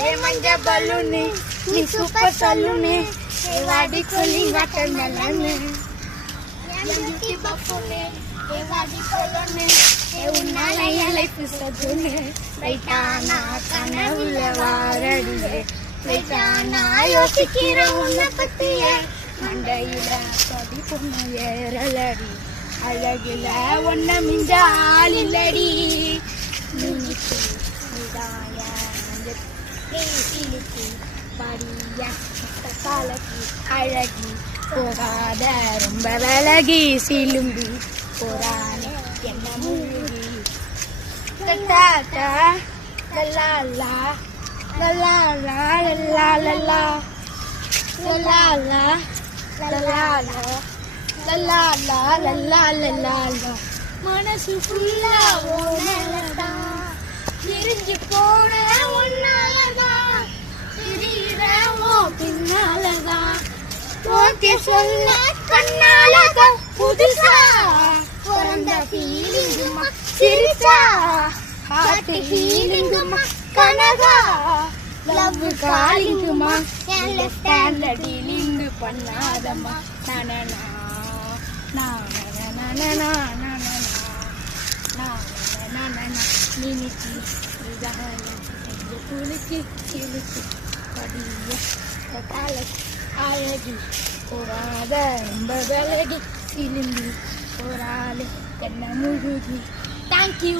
ஏ மஞ்ச பலூனு நீ super saloon ஏ வாடி சொல்லி வாட்டர் மெலனு பியூட்டி பஃபூனு ஏ வாடி பலூனு ஏ உன்னால என் லைஃப் சதுனு ரைட்டானா கனவுல வாரடியே ரைட்டானா யோசிக்கிறேன் உன்னை பத்தியே மண்டையில படி பொண்ணு ஏறலடி அழகுல ஒன்ன மிஞ்ச ஆள் இல்லடி மினிக்கு இதாய இழுக்கு படிய காலக்கு அழகி போகாத ரொம்ப விலகி சிலும்பி போறானே என்ன மூழ்கி தாத்தா லல்லாலா லல்லாலா லல்லாலா லல்லாலா லல்லாலா லல்லாலா லல்லாலா மனசு ஃபுல்லா ஓனலதான் எரிஞ்சு போன ஒன்னாலதான் திடீரமோ பின்னாலதான் ஓகே சொல்ல கண்ணாலதான் புதுசா பிறந்த ஃபீலிங்குமா சிரிச்சா ஹார்ட் ஹீலிங்குமா கனகா லவ் காலிங்குமா என் லெஃப்ட் ஹேண்ட்ல டீலிங் பண்ணாதம்மா நனனா மினிக்கு குளிக்கு கிளுக்கு படிய காலக்கு அழகி போராத ரொம்ப விலகி சிலும்பி போராளு என்ன முழுகி தேங்க்யூ.